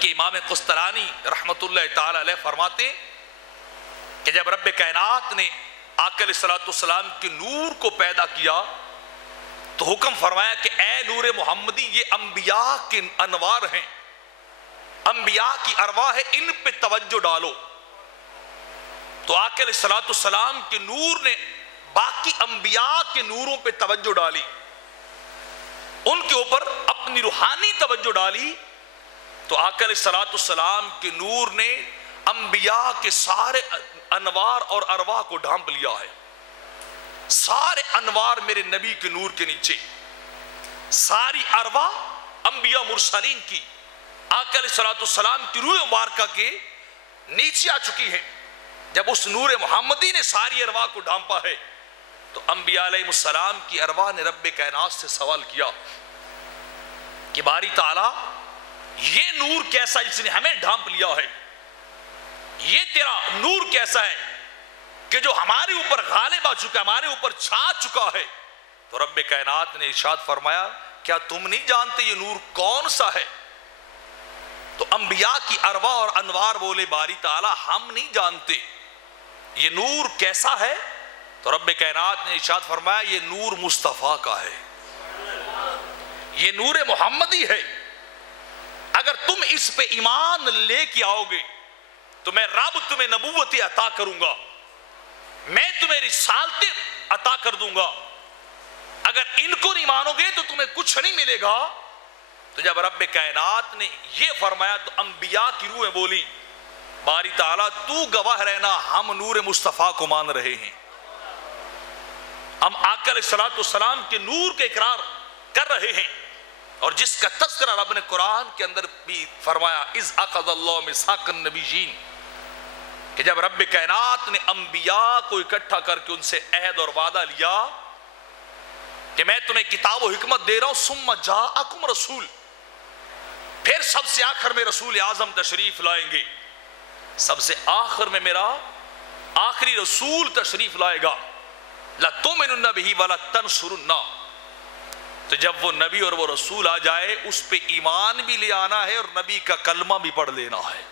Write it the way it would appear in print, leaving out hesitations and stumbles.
بلکہ امام قسطلانی رحمت اللہ تعالی علیہ فرماتے ہیں کہ جب رب کائنات نے آقا علیہ السلام کے نور کو پیدا کیا تو حکم فرمایا کہ اے نور محمدی یہ انبیاء کے انوار ہیں، انبیاء کی ارواح ہے، ان پہ توجہ ڈالو۔ تو آقا علیہ السلام کے نور نے باقی انبیاء کے نوروں پہ توجہ ڈالی، ان کے اوپر اپنی روحانی توجہ ڈالی، تو آقا علیہ السلام کے نور نے انبیاء کے سارے انوار اور ارواح کو ڈھانپ لیا ہے۔ سارے انوار میرے نبی کے نور کے نیچے، ساری ارواح انبیاء مرسلین کی آقا علیہ السلام کی روح مبارکہ کے نیچے آ چکی ہیں۔ جب اس نور محمدی نے ساری ارواح کو ڈھانپا ہے تو انبیاء علیہ السلام کی ارواح نے رب کائنات سے سوال کیا کہ باری تعالیٰ یہ نور کیسا جس نے ہمیں ڈھانپ لیا ہے، یہ تیرا نور کیسا ہے کہ جو ہمارے اوپر غالب آ چکا ہے، ہمارے اوپر چھا چکا ہے۔ تو رب کائنات نے ارشاد فرمایا کیا تم نہیں جانتے یہ نور کون سا ہے؟ تو انبیاء کی ارواح اور انوار بولے باری تعالیٰ ہم نہیں جانتے یہ نور کیسا ہے۔ تو رب کائنات نے ارشاد فرمایا یہ نور مصطفیٰ کا ہے، یہ نور محمدی ہے، اگر تم اس پہ ایمان لے کے آؤ گے تو میں رب تمہیں نبوت عطا کروں گا، میں تمہیں رسالت عطا کر دوں گا، اگر ان کو نہیں مانو گے تو تمہیں کچھ نہیں ملے گا۔ تو جب رب کائنات نے یہ فرمایا تو انبیاء کی روحیں بولی باری تعالیٰ تو گواہ رہنا ہم نور مصطفیٰ کو مان رہے ہیں، ہم آقا علیہ السلام کے نور کے اقرار کر رہے ہیں، اور جس کا تذکرہ رب نے قرآن کے اندر بھی فرمایا اذ اخذ اللہ میثاق النبیین، کہ جب رب کائنات نے انبیاء کو اکٹھا کر کے ان سے عہد اور وعدہ لیا کہ میں تمہیں کتاب و حکمت دے رہا ہوں، ثم جاءکم رسول، پھر سب سے آخر میں رسول اعظم تشریف لائیں گے، سب سے آخر میں میرا آخری رسول تشریف لائے گا، لَتُؤْمِنُنَّ بِهِ وَلَتَنْصُرُنَّ۔ تو جب وہ نبی اور وہ رسول آ جائے اس پہ ایمان بھی لے آنا ہے اور نبی کا کلمہ بھی پڑھ لینا ہے۔